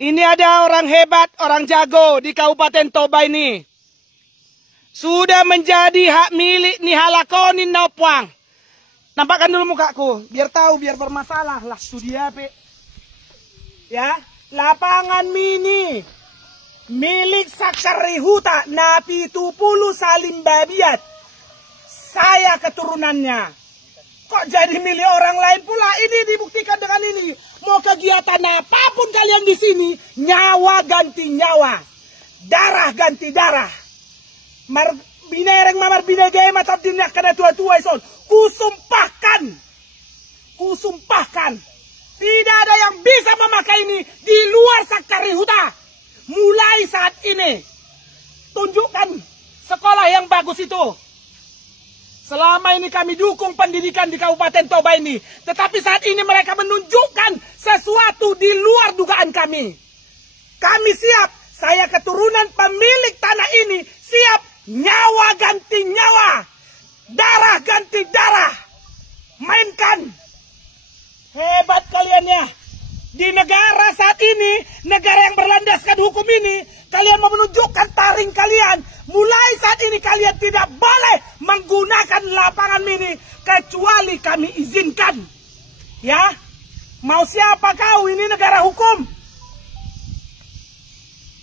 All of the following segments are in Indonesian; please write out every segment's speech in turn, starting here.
Ini ada orang hebat, orang jago di Kabupaten Toba ini. Sudah menjadi hak milik Nihalakonin Nopwang. Nampakkan dulu mukaku, biar tahu, biar bermasalah. Lah, dia, Pe. Ya, lapangan mini milik Saksari Huta Napi Tupulu Salim Babiat. Saya keturunannya. Kok jadi milik orang lain pula? Ini dibuktikan dengan ini. Mau kegiatan apapun kalian di sini, nyawa ganti nyawa, darah ganti darah. Binereng mamar binegay matap dinyak kada tua-tua ison. Kusumpahkan, tidak ada yang bisa memakai ini di luar Saksari Huta. Mulai saat ini, tunjukkan sekolah yang bagus itu. Selama ini kami dukung pendidikan di Kabupaten Toba ini. Tetapi saat ini mereka menunjukkan sesuatu di luar dugaan kami. Kami siap, saya keturunan pemilik tanah ini, siap nyawa ganti nyawa, darah ganti darah. Mainkan. Hebat kalian ya. Di negara saat ini, negara yang berlandaskan hukum ini, kalian mau menunjukkan taring kalian. Mulai saat ini kalian tidak boleh menggunakan lapangan mini kecuali kami izinkan. Ya, mau siapa kau? Ini negara hukum.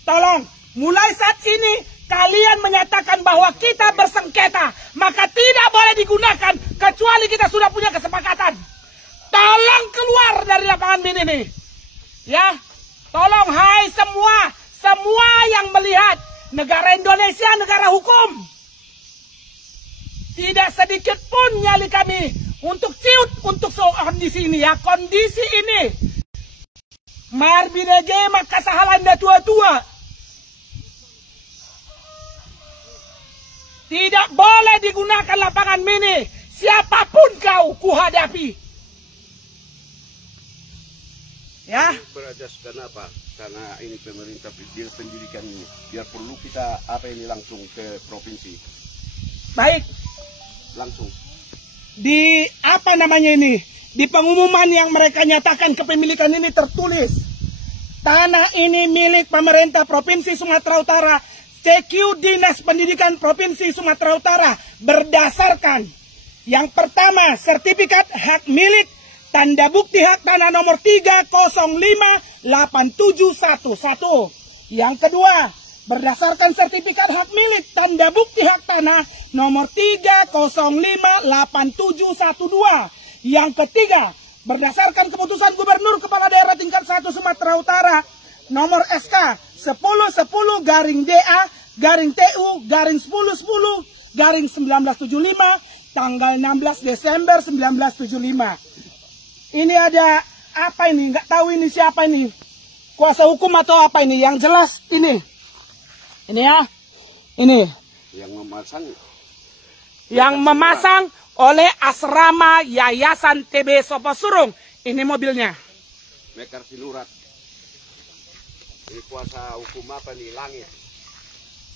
Tolong, mulai saat ini kalian menyatakan bahwa kita bersengketa, maka tidak boleh digunakan kecuali kita sudah punya kesepakatan. Tolong keluar dari lapangan mini ini. Ya, tolong hai semua yang melihat negara Indonesia negara hukum. Tidak sedikit pun nyali kami untuk ciut untuk kondisi ini ya, kondisi ini. Marbinege maka sahalanda tua-tua. Tidak boleh digunakan lapangan mini. Siapapun kau kuhadapi. Ya. Berajas kenapa? Karena ini pemerintah pendidikan ini. Biar perlu kita ini langsung ke provinsi. Baik. Langsung. Di apa namanya ini? Di pengumuman yang mereka nyatakan kepemilikan ini tertulis. Tanah ini milik pemerintah Provinsi Sumatera Utara. CQ Dinas Pendidikan Provinsi Sumatera Utara. Berdasarkan yang pertama, sertifikat hak milik tanda bukti hak tanah nomor 3058711. Yang kedua, berdasarkan sertifikat hak milik tanda bukti hak tanah nomor 3058712. Yang ketiga, berdasarkan keputusan Gubernur Kepala Daerah tingkat 1 Sumatera Utara nomor SK 1010-DA-TU-1010-1975 tanggal 16 Desember 1975. Ini ada apa ini? Nggak tahu ini siapa ini. Kuasa hukum atau apa ini? Yang jelas ini. Ini ya. Ini. Yang memasang oleh asrama Yayasan TB Soposurung. Ini mobilnya. Mekar Sinurat. Ini kuasa hukum apa nih? Langit.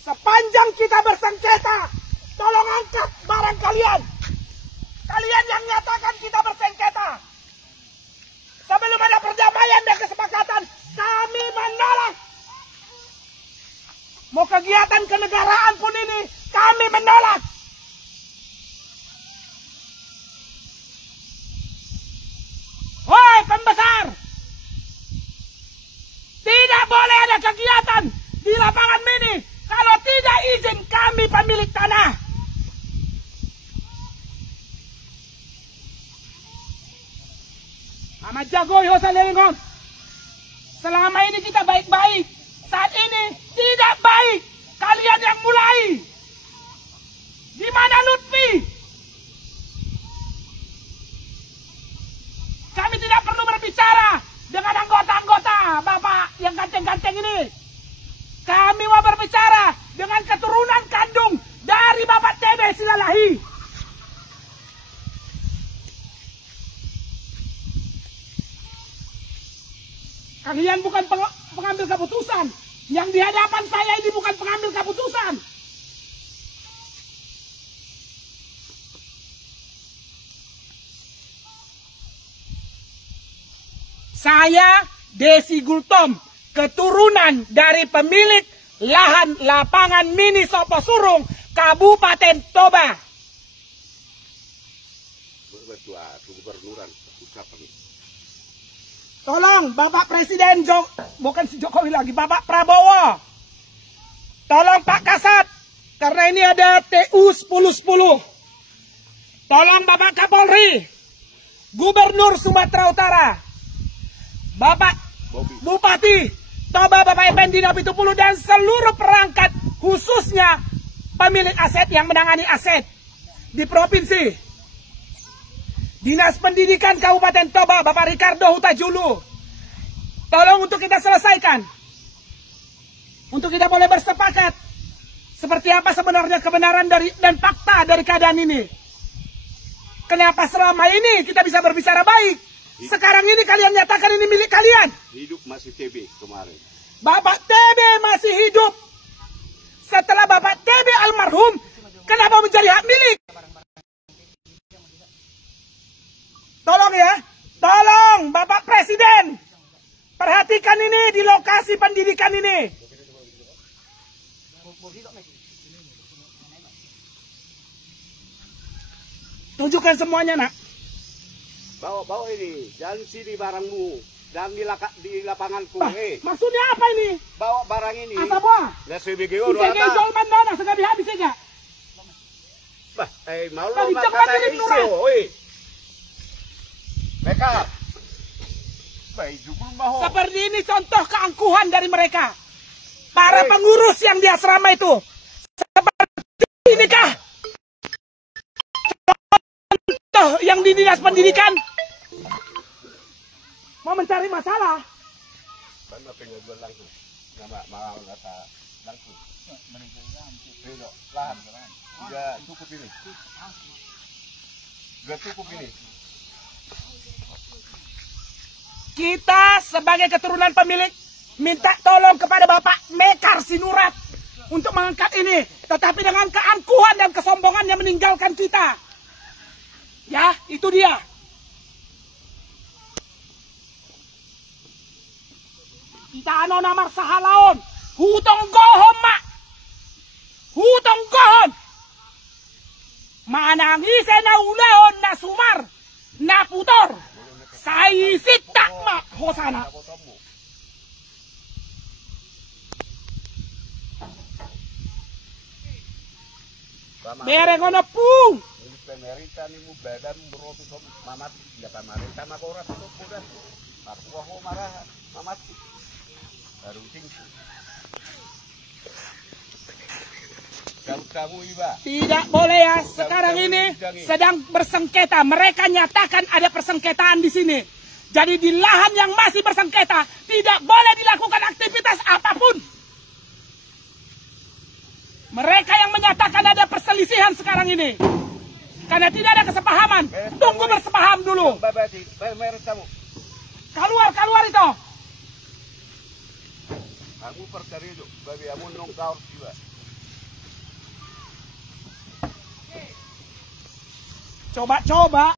Sepanjang kita bersengketa, tolong angkat barang kalian. Kalian yang nyatakan kita bersengketa. Sebelum ada perdamaian dan kesepakatan, kami menolak. Mau kegiatan kenegaraan pun ini, kami menolak. Woi pembesar, tidak boleh ada kegiatan di lapangan mini kalau tidak izin kami pemilik tanah. Amat jago Yosa Lelengkong. Selama ini kita baik-baik. Saat ini tidak baik. Kalian yang mulai. Di mana Lutfi? Kami tidak perlu berbicara dengan anggota-anggota Bapak yang ganteng-ganteng ini. Kami mau berbicara dengan keturunan kandung dari Bapak TB Silalahi. Kalian bukan pengambil keputusan. Yang di hadapan saya ini bukan pengambil keputusan. Saya Desi Gultom, keturunan dari pemilik lahan lapangan mini Soposurung, Kabupaten Toba. Gubernuran ucapan. Tolong Bapak Presiden bukan si Jokowi lagi, Bapak Prabowo. Tolong Pak Kasat, karena ini ada TU 1010. Tolong Bapak Kapolri, Gubernur Sumatera Utara, Bapak Bupati Toba, Bapak Effendi Napitupulu, dan seluruh perangkat, khususnya pemilik aset yang menangani aset di provinsi. Dinas Pendidikan Kabupaten Toba, Bapak Ricardo Hutajulu. Tolong untuk kita selesaikan. Untuk kita boleh bersepakat. Seperti apa sebenarnya kebenaran dan fakta dari keadaan ini. Kenapa selama ini kita bisa berbicara baik. Sekarang ini kalian nyatakan ini milik kalian. Hidup masih TB kemarin. Bapak TB masih hidup. Setelah Bapak TB almarhum, kenapa menjadi hak milik? Tolong ya, tolong Bapak Presiden, perhatikan ini di lokasi pendidikan ini. Tunjukkan semuanya, nak. Bawa ini, dan sini barangmu, dan di lapanganku. Maksudnya apa ini? Bawa barang ini. Apa buah? Ya CBGO doa. Bisa jual mandana, segabi habis saja. Bah, mau lo nggak kata isi, oi. Mereka, seperti ini contoh keangkuhan dari mereka. Para pengurus yang di asrama itu. Seperti inikah contoh yang di dinas pendidikan? Mau mencari masalah? Kita sebagai keturunan pemilik minta tolong kepada Bapak Mekar Sinurat untuk mengangkat ini. Tetapi dengan keangkuhan dan kesombongan yang meninggalkan kita. Ya, itu dia. Kita ano namar sahalaon. Hutong gohon, mak. Hutong gohon. Manangise na ulahon na sumar. Na putor. Saisit tak mak hosana. Bere ngono pung. Pemerintah ni mu badan berotu som mamat ya pemerintah makorat itu udah. Aku marah mamat. Baru tinggi. Kamu iba. Tidak boleh ya, sekarang ini sedang bersengketa. Mereka nyatakan ada persengketaan di sini. Jadi di lahan yang masih bersengketa tidak boleh dilakukan aktivitas apapun. Mereka yang menyatakan ada perselisihan sekarang ini. Karena tidak ada kesepahaman. Tunggu bersepaham dulu. Keluar itu. Aku percaya itu, babi kamu nongkau juga. Coba